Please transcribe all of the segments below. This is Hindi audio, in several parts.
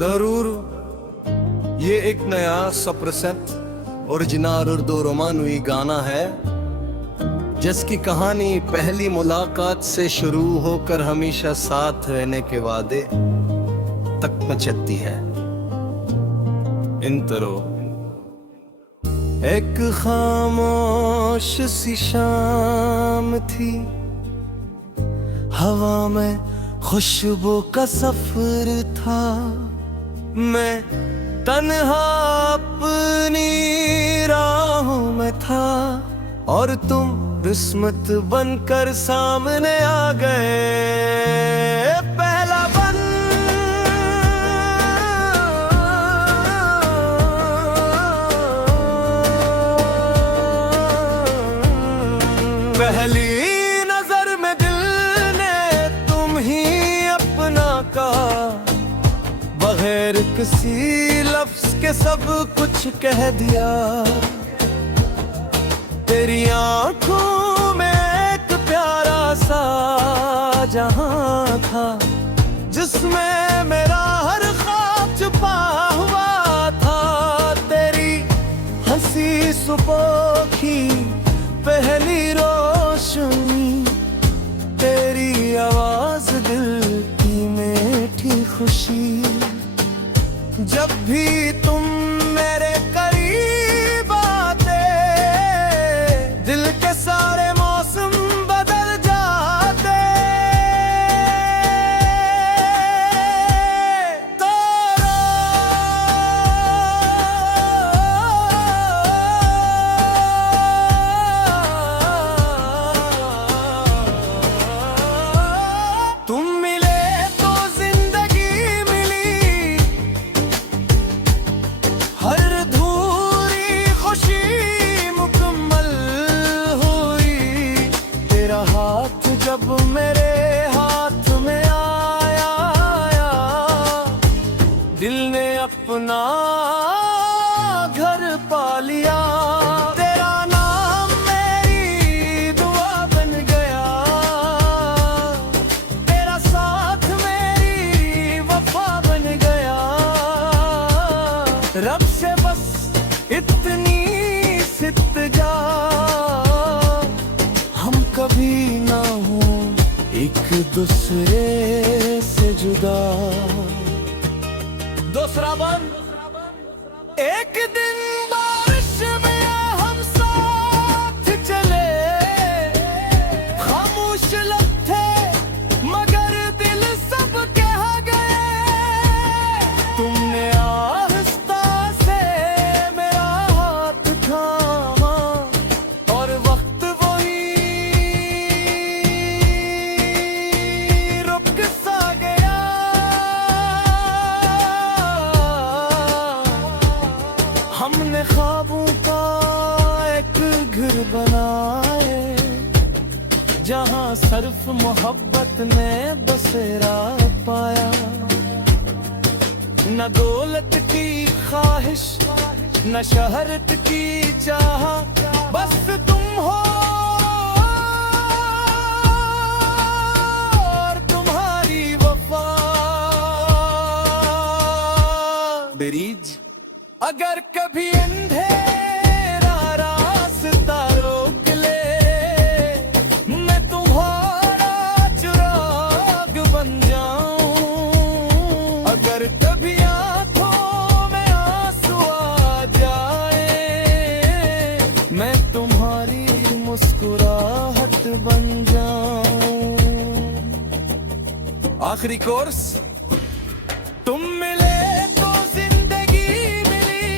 जरूर ये एक नया 100% ओरिजिनल उर्दू रोमानवी गाना है जिसकी कहानी पहली मुलाकात से शुरू होकर हमेशा साथ रहने के वादे तक में चलती है। इंतरो। एक खामोश सी शाम थी, हवा में खुशबू का सफर था, मैं तन्हा अपनी राहों में था और तुम किस्मत बनकर सामने आ गए। पहला बन पहली नजर में दिल ने तुम ही अपना कहा, बगैर किसी लफ्ज के सब कुछ कह दिया। तेरी आंखों में एक प्यारा सा जहां था, जिसमें मेरा हर ख्वाब छुपा हुआ था। तेरी हंसी सुबह की पहली रोशनी, तेरी आवाज दिल की मीठी खुशी। जब भी तुम मेरे करीब आते, दिल के सारे मौसम बदल जाते। तारा तुम मिले तो जिंदगी मिली, हर धूरी खुशी मुकम्मल हुई। तेरा हाथ जब मेरे हाथ में आया, दिल ने अपना घर पा लिया। तेरा नाम मेरी दुआ बन गया, तेरा साथ मेरी वफा बन गया। रब से बस इतनी सितजा, हम कभी ना हो एक दूसरे से जुदा। दूसरा बन। एक दिन बारिश में हम साथ चले, खामोश लब थे मगर दिल सब कह गए। तुमने आहिस्ता से मेरा हाथ थामा और वक्त वही रुक सा गया। हमने ख्वाबों का एक घर बनाए, जहां सिर्फ मोहब्बत ने बसेरा पाया। न दौलत की ख्वाहिश, न शहरत की चाह, बस तुम हो और तुम्हारी वफा। बेरीज। अगर कभी अंधेरा रास्ता रोक ले, मैं तुम्हारा चिराग बन जाऊं। अगर कभी आंखों में आंसू आ जाए, मैं तुम्हारी मुस्कुराहट बन जाऊं। आखिरी कोर्स। तुम मिले तो जिंदगी मिली,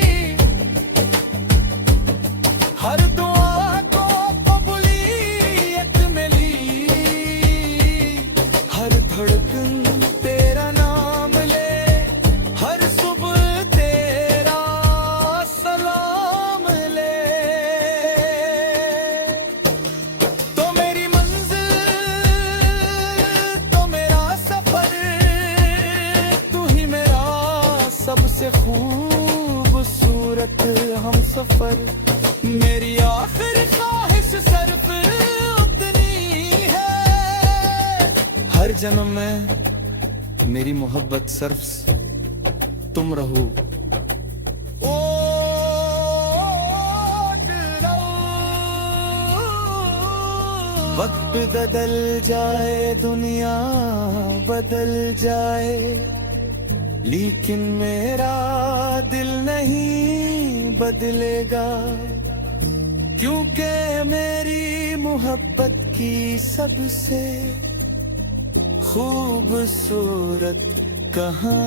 हर दुआ को कबूलियत मिली। हर धड़कन तेरा नाम ले, हर सुबह तेरा सलाम ले। तो मेरी मंजिल, तो मेरा सफर, तू ही मेरा सबसे खूबसूरत हम सफर। मेरी आखिरी ख्वाहिश सिर्फ उतनी है, हर जन्म में मेरी मोहब्बत सिर्फ तुम रहो। वक्त बदल जाए, दुनिया बदल जाए, लेकिन मेरा दिल नहीं बदलेगा, क्योंकि मेरी मोहब्बत की सबसे खूबसूरत कहानी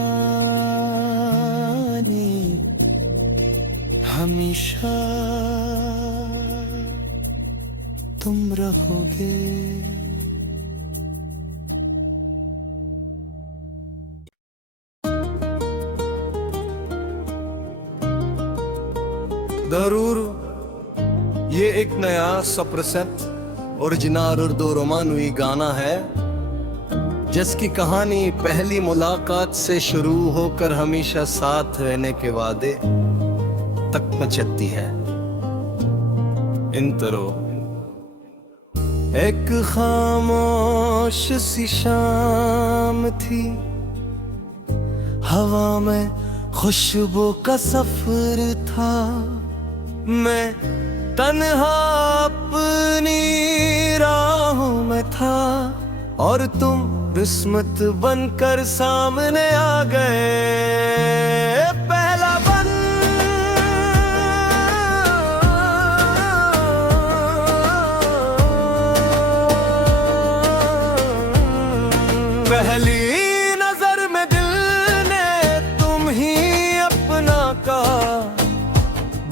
हमेशा तुम रहोगे। जरूर ये एक नया 100% ओरिजिनल उर्दू रोमानवी गाना है, जिसकी कहानी पहली मुलाकात से शुरू होकर हमेशा साथ रहने के वादे तक पहुंचती है। इंतरो। एक खामोश सी शाम थी, हवा में खुशबू का सफर था, मैं तन्हा अपनी राहों में था, और तुम किस्मत बनकर सामने आ गए। पहला बन पहली नजर में दिल ने तुम ही अपना कहा,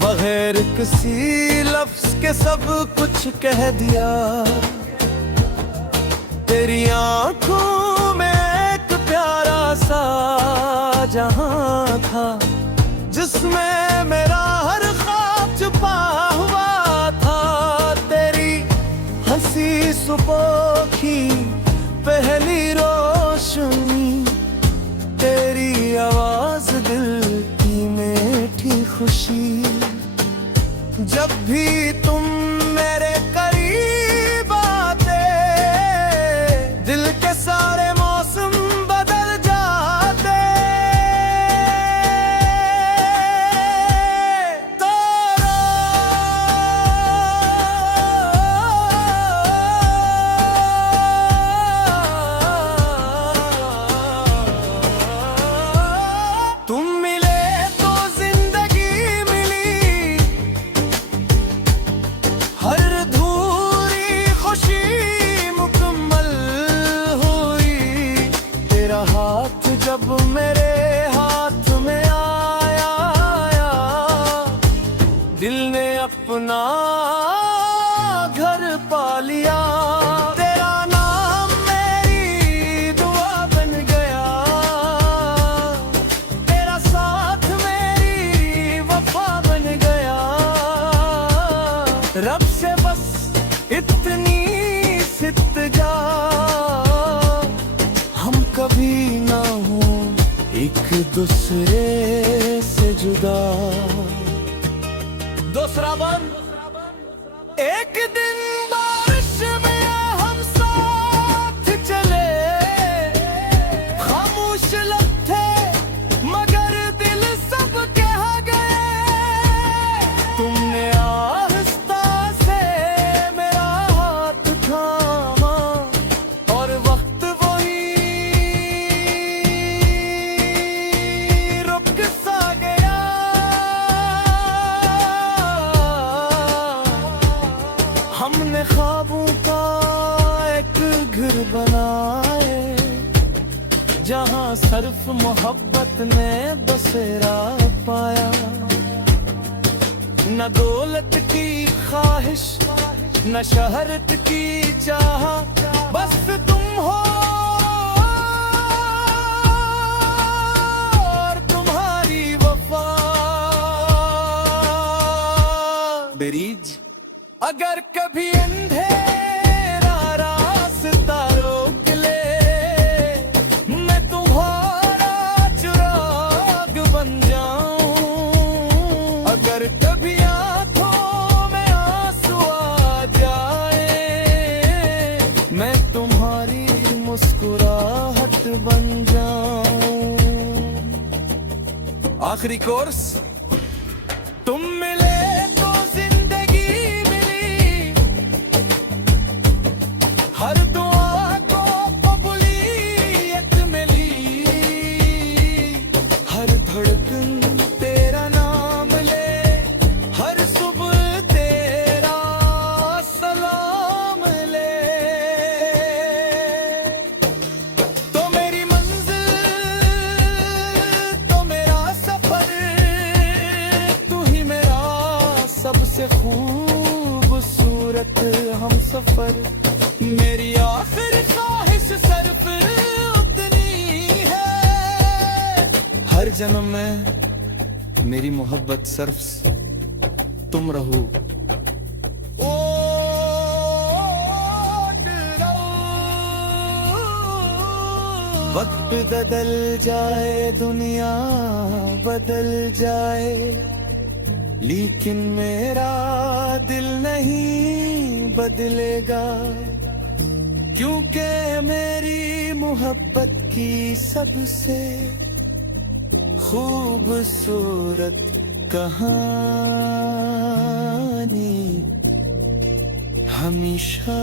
बगैर किसी लफ्ज के सब कुछ कह दिया। तेरी आंखों में एक प्यारा सा जहां था, जिसमें मेरा हर ख्वाब छुपा हुआ था। तेरी हंसी सुबह की पहली रोशनी, तेरी आवाज दिल की मीठी खुशी, जब भी तुम मेरे करीब आते, दिल के सारे मौसम बदल जाते। तारा तुम मिले तो जिंदगी मिली, हर धूरी खुशी मुकम्मल हुई। तेरा हाथ जब मेरे हाथ में आया, दिल ने अपना घर पा लिया। तेरा नाम मेरी दुआ बन गया, तेरा साथ मेरी वफा बन गया। रब से बस इतनी सितजा, हम कभी ना हो एक दूसरे से जुदा। दूसरा बंद। एक दिन बारिश में हम साथ चले, खामोश लब थे मगर दिल सब कह गए। तुमने आहिस्ता से मेरा हाथ थामा, और वक्त वही रुक सा गया। हमने ख्वाबों का एक घर बनाए, जहां सिर्फ मोहब्बत ने बसेरा पाया। न दौलत की ख्वाहिश, न शहरत की चाह, बस तुम हो और तुम्हारी वफा। बेरीज। अगर कभी अंधेरा रास्ता रोक ले, मैं तुम्हारा चिराग बन जाऊं। अगर कभी आंखों में आंसू आ जाए, मैं तुम्हारी मुस्कुराहट बन जाऊं। आखिरी कोर्स। तुम मिले तो जिंदगी मिली, हर दुआ को कबूलियत मिली, हर धड़कन तेरा नाम ले, हर सुबह तेरा सलाम ले। तो मेरी मंजिल तो मेरा सफर, तू ही मेरा सबसे खूबसूरत हम सफर। मेरी आखिरी ख्वाहिश सिर्फ उतनी है, हर जन्म में मेरी मोहब्बत सिर्फ तुम रहो। वक्त बदल जाए, दुनिया बदल जाए, लेकिन मेरा दिल नहीं बदलेगा, क्योंकि मेरी मोहब्बत की सबसे खूबसूरत कहानी हमेशा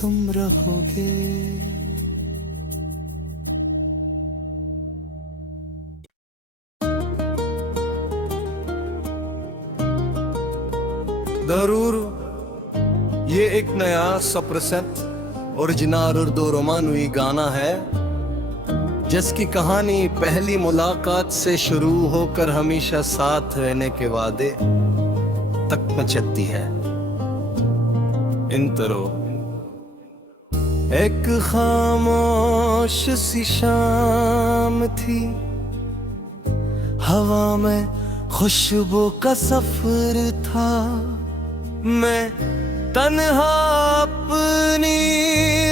तुम रहोगे। जरूर ये एक नया 100% ओरिजिनल उर्दू रोमानवी गाना है, जिसकी कहानी पहली मुलाकात से शुरू होकर हमेशा साथ रहने के वादे तक पहुंचती है। इंतरो। एक खामोश सी शाम थी, हवा में खुशबू का सफर था, मैं तन्हा अपनी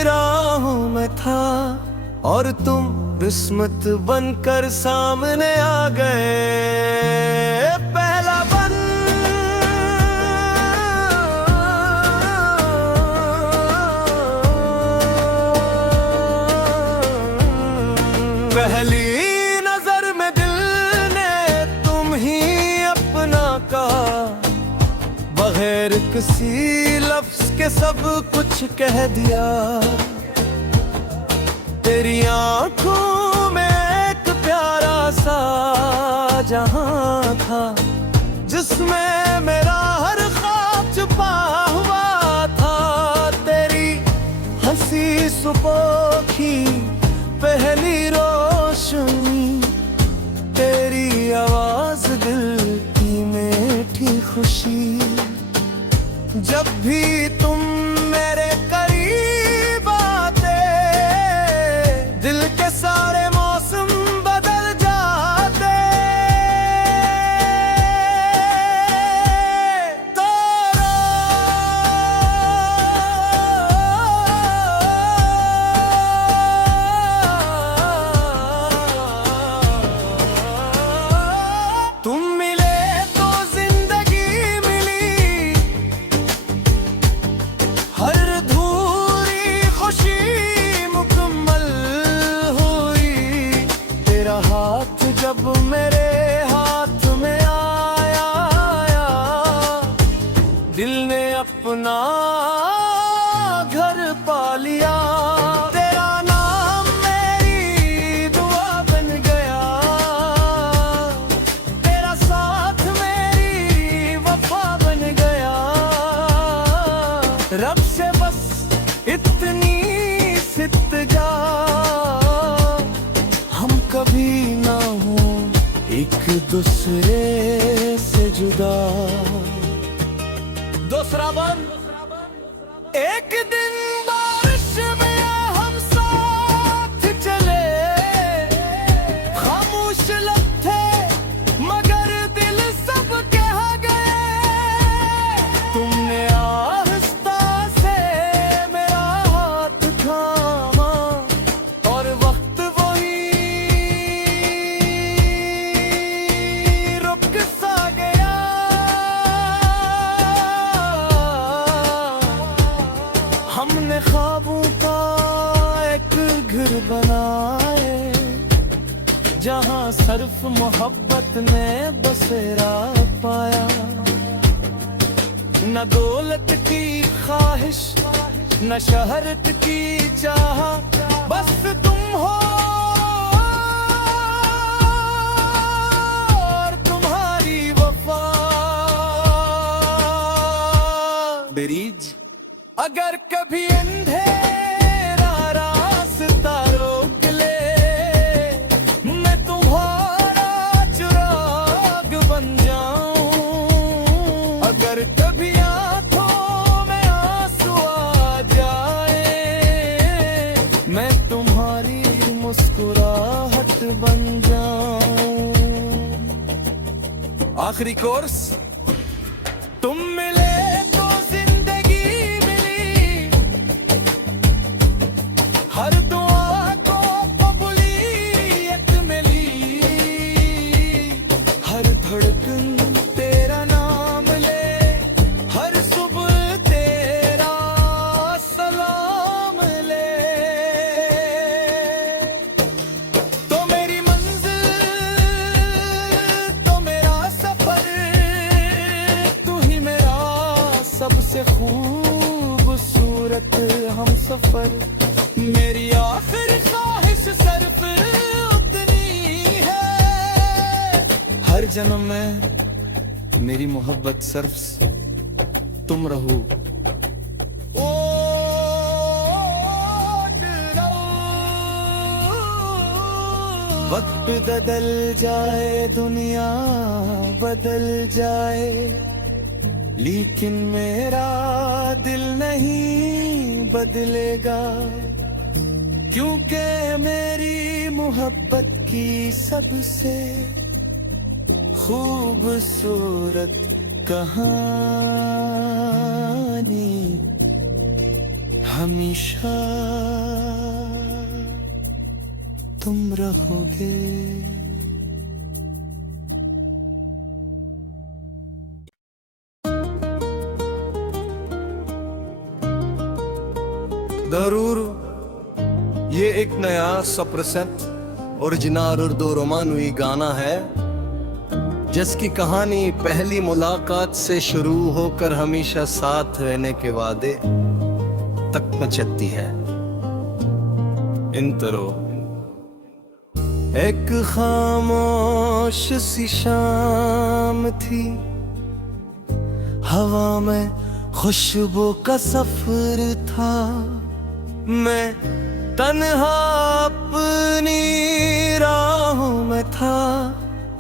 राहों में था, और तुम किस्मत बनकर सामने आ गए। पहला बन पहली नजर में दिल ने तुम ही अपना कहा, बगैर किसी लफ्ज के सब कुछ कह दिया। तेरी आंखों में एक प्यारा सा जहां था, जिसमें मेरा हर ख्वाब छुपा हुआ था। तेरी हंसी सुबह की पहली रोशनी, तेरी आवाज दिल की मीठी खुशी, जब भी तुम मेरे करीब आते, दिल के सारे मौसम बदल जाते। तारा तुम मिले तो जिंदगी मिली, हर धूरी खुशी मुकम्मल हुई। तेरा हाथ जब मेरे हाथ में आया, दिल ने अपना घर पा लिया। तेरा नाम मेरी दुआ बन गया, तेरा साथ मेरी वफा बन गया। रब से बस इतनी सितजा, हम कभी ना हो एक दूसरे से जुदा। दूसरा बन। एक दिन बारिश में हम साथ चले, खामोश लब थे मगर दिल सब कह गए। तुमने आहिस्ता से मेरा हाथ थामा, और वक्त वही रुक सा गया। हमने ख्वाबों का एक घर बनाए, जहां सिर्फ मोहब्बत ने बसेरा पाया। न दौलत की ख्वाहिश न शहरत की चाह, बस तुम हो और तुम्हारी वफा। बेरीज अगर कभी अंधेरा रास्ता रोक ले, मैं तुम्हारा चिराग बन जाऊं। अगर कभी आंखों में आंसू आ जाए, मैं तुम्हारी मुस्कुराहट बन जाऊं। आखिरी कोर्स, तुम मिले तो जिंदगी मिली, हर दुआ को कबूलियत मिली। हर धड़कन तेरा नाम ले, हर सुबह तेरा सलाम ले। तो मेरी मंजिल तो मेरा सफर, तू ही मेरा सबसे खूबसूरत हम सफर। मेरी आखिरी ख्वाहिश सिर्फ उतनी है, हर जन्म में मेरी मोहब्बत सिर्फ तुम रहो। वक्त बदल जाए, दुनिया बदल जाए, लेकिन मेरा दिल नहीं बदलेगा। क्योंकि मेरी मोहब्बत की सबसे खूबसूरत कहानी हमेशा तुम रहोगे। जरूर ये एक नया 100% ओरिजिनल उर्दू रोमानवी गाना है, जिसकी कहानी पहली मुलाकात से शुरू होकर हमेशा साथ रहने के वादे तक पहुंचती है। इंतरो। एक खामोश सी शाम थी, हवा में खुशबू का सफर था। मैं तन्हा अपनी राहों में था,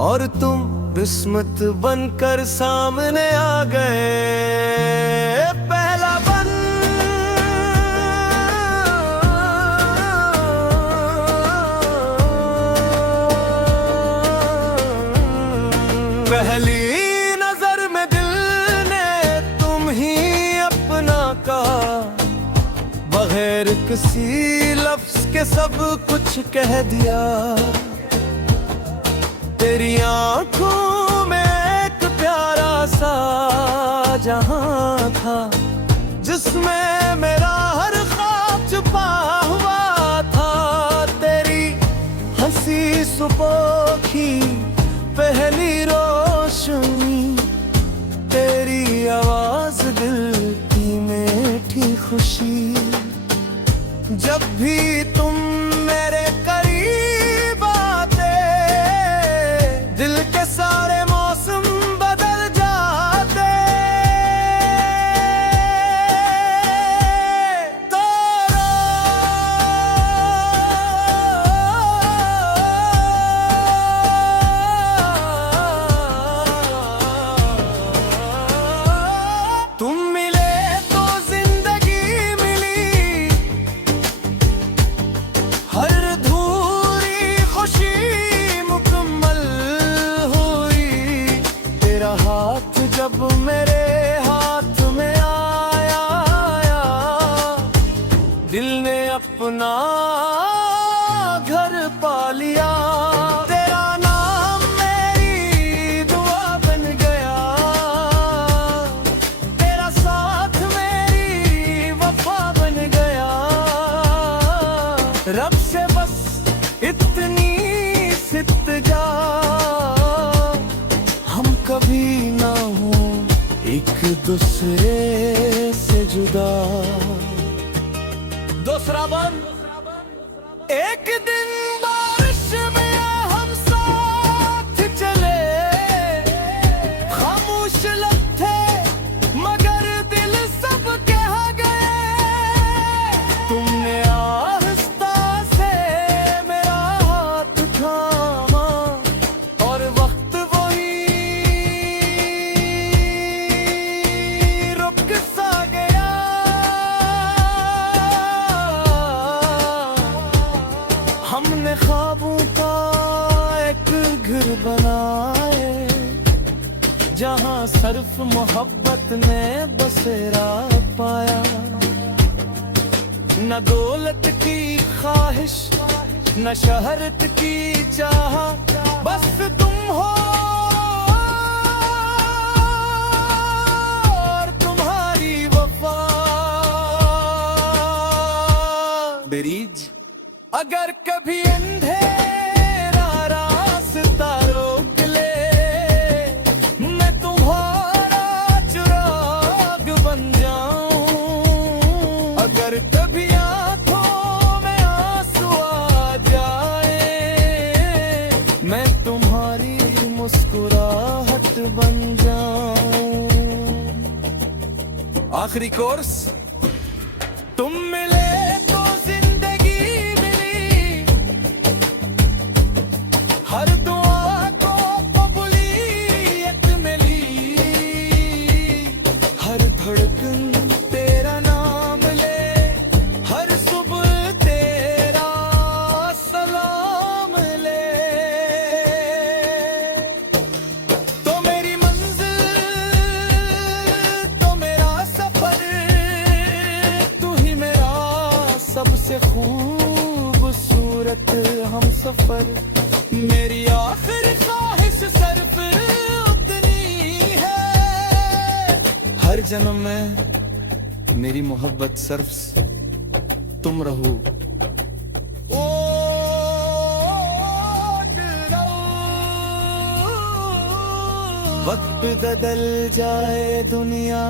और तुम किस्मत बनकर सामने आ गए। पहला बन पहली नजर में दिल ने तुम ही अपना कहा, बगैर किसी लफ्ज के सब कुछ कह दिया। तेरी आंखों में एक प्यारा सा जहां था, जिसमें मेरा हर ख्वाब छुपा हुआ था। तेरी हंसी सुबह की पहली रोशनी, तेरी आवाज दिल की मीठी खुशी। जब भी तुम मेरे करीब आते, दिल के सारे मौसम बदल जाते। तारा तुम मिले तो जिंदगी मिली, हर धूरी खुशी मुकम्मल हुई। तेरा हाथ जब मेरे हाथ में आया, दिल ने अपना घर पा लिया। तेरा नाम मेरी दुआ बन गया, तेरा साथ मेरी वफा बन गया। रब से बस इतनी दूसरे से जुदा। दूसरा बंद। एक दिन बारिश में हम साथ चले, खामोश लब थे मगर दिल सब कह गए। तुमने आहिस्ता से मेरा हाथ थामा और वक्त वही रुक सा गया। हमने ख्वाबों का एक घर बनाए, जहां सिर्फ मोहब्बत ने बसेरा पाया। न दौलत की ख्वाहिश न शहरत की चाह, बस तुम हो और तुम्हारी वफा। बेरीज अगर कभी अंधेरा रास्ता रोक ले, मैं तुम्हारा चिराग बन जाऊं। अगर कभी आंखों में आंसू आ जाए, मैं तुम्हारी मुस्कुराहट बन जाऊं। आखिरी कोर्स। तुम मिले तो जिंदगी मिली, हर दुआ को कबूलियत मिली। हर धड़कन तेरा नाम ले, हर सुबह तेरा सलाम ले। तो मेरी मंजिल तो मेरा सफर, तू ही मेरा सबसे खूबसूरत हम सफर। मेरी आखिरी ख्वाहिश सिर्फ उतनी है, हर जन्म में मेरी मोहब्बत सिर्फ तुम रहो। ओ वक्त बदल जाए, दुनिया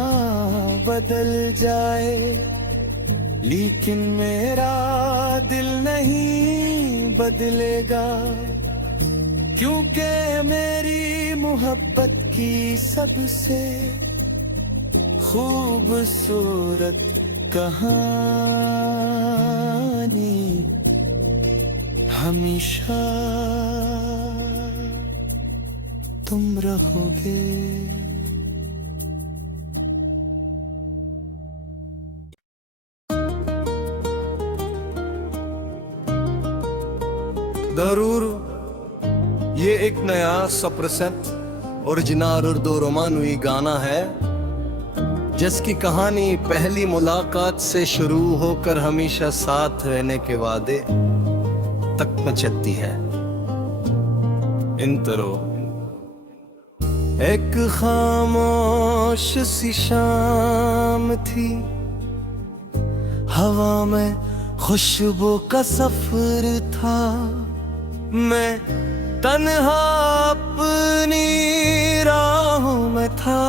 बदल जाए, लेकिन मेरा दिल नहीं बदलेगा। क्योंकि मेरी मोहब्बत की सबसे खूबसूरत कहानी हमेशा तुम रहोगे। जरूर ये एक नया 100% ओरिजिनल उर्दू रोमानवी गाना है, जिसकी कहानी पहली मुलाकात से शुरू होकर हमेशा साथ रहने के वादे तक में चलती है। इंतरो। एक खामोश सी शाम थी, हवा में खुशबू का सफर था। मैं तन्हा अपनी राहों में था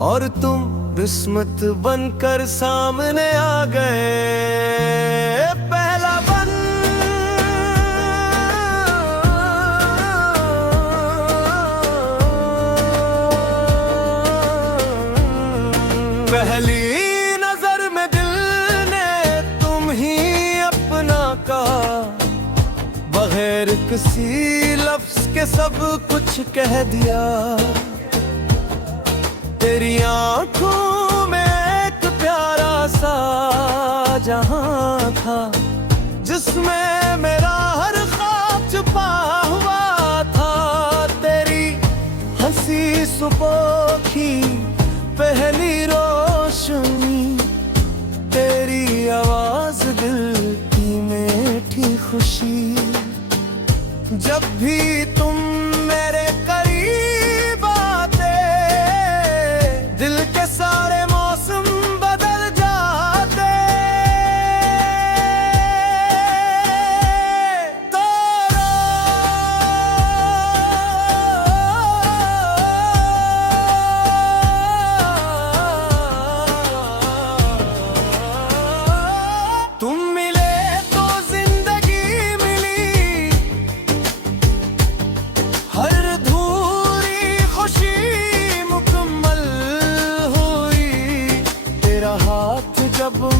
और तुम किस्मत बनकर सामने आ गए। पहला बन पहली नजर में दिल ने तुम ही अपना कहा, बगैर किसी लफ्ज के सब कुछ कह दिया। तेरी आंखों में एक प्यारा सा जहां था, जिसमें मेरा हर ख्वाब छुपा हुआ था। तेरी हंसी सुबह की पहली रोशनी, तेरी आवाज दिल की मीठी खुशी। जब भी तुम मेरे करीब आते, दिल के सारे मौसम बदल जाते। तारा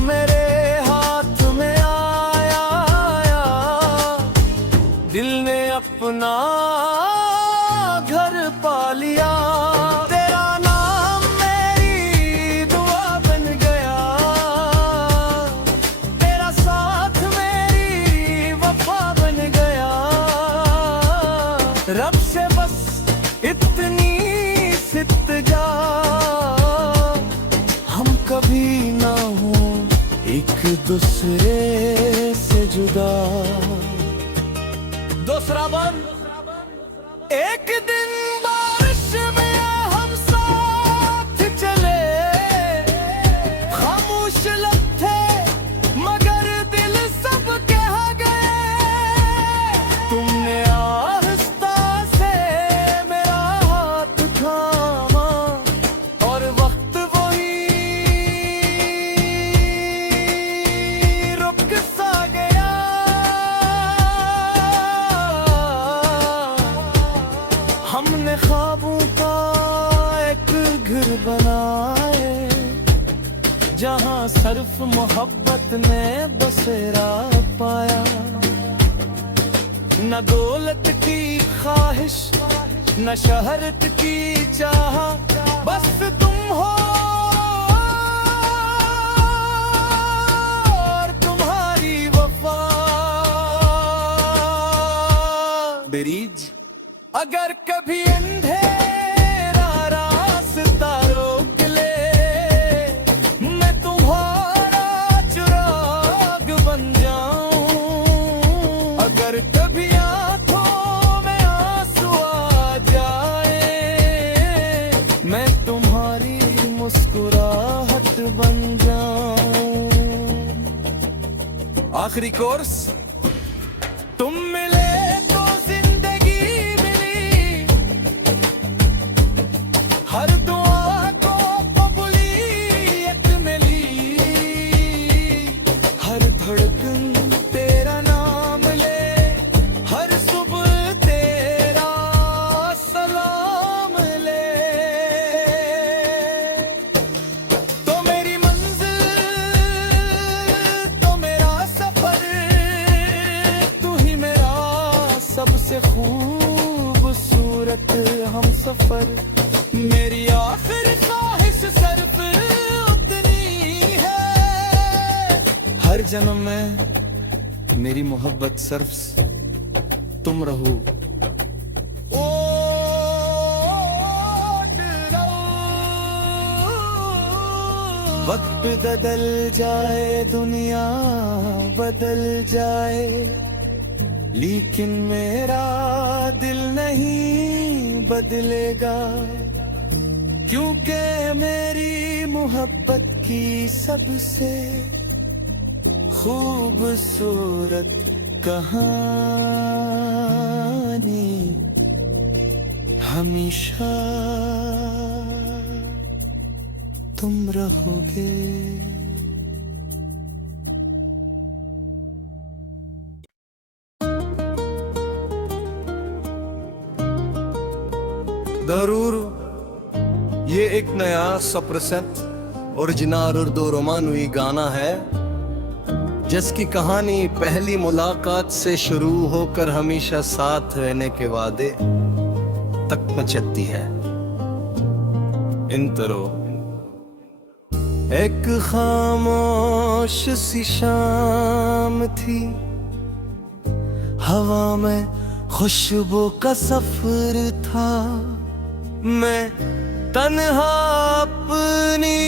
मेरे हाथ में आया, दिल ने अपना घर पा लिया। तेरा नाम मेरी दुआ बन गया, तेरा साथ मेरी वफा बन गया। रब से बस इतनी सित्तजा, हम कभी ना हो एक दूसरे से जुदा। दूसरा बंद। एक दिन बारिश में हम साथ चले, खामोश लब थे मगर दिल सब कह गए। तुमने आहिस्ता से मेरा हाथ थामा और वक्त वही रुक सा गया। हमने ख्वाबों का एक घर बनाए, जहां सिर्फ मोहब्बत ने बसेरा पाया। न दौलत की ख्वाहिश न शहरत की चाह, बस तुम हो और तुम्हारी वफा। बेरीज। अगर कभी अंधेरा रास्ता रोक ले, मैं तुम्हारा चिराग बन जाऊं। अगर कभी आंखों में आंसू आ जाए, मैं तुम्हारी मुस्कुराहट बन जाऊं। आखिरी कोर्स। तुम मिले तो जिंदगी मिली, हर दुआ को कबूलियत मिली। हर धड़कन तेरा नाम ले, हर सुबह तेरा सलाम ले। तो मेरी मंजिल तो मेरा सफर, तू ही मेरा सबसे खूबसूरत हम सफर। मेरी आखिरी ख्वाहिश सिर्फ उतनी है, हर जन्म में मेरी मोहब्बत सिर्फ तुम रहो। ओ वक्त बदल जाए, दुनिया बदल जाए, लेकिन मेरा दिल नहीं बदलेगा। क्योंकि मेरी मोहब्बत की सबसे खूबसूरत कहानी हमेशा तुम रहोगे। जरूर ये एक नया 100% ओरिजिनल उर्दू रोमानवी गाना है, जिसकी कहानी पहली मुलाकात से शुरू होकर हमेशा साथ रहने के वादे तक में चलती है। इंतरो। एक खामोश सी शाम थी, हवा में खुशबू का सफर था। मैं तन्हा अपनी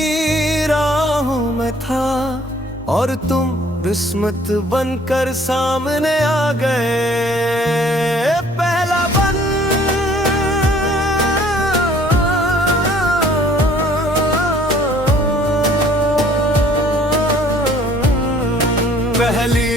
राहों में था और तुम किस्मत बनकर सामने आ गए। पहला बन पहली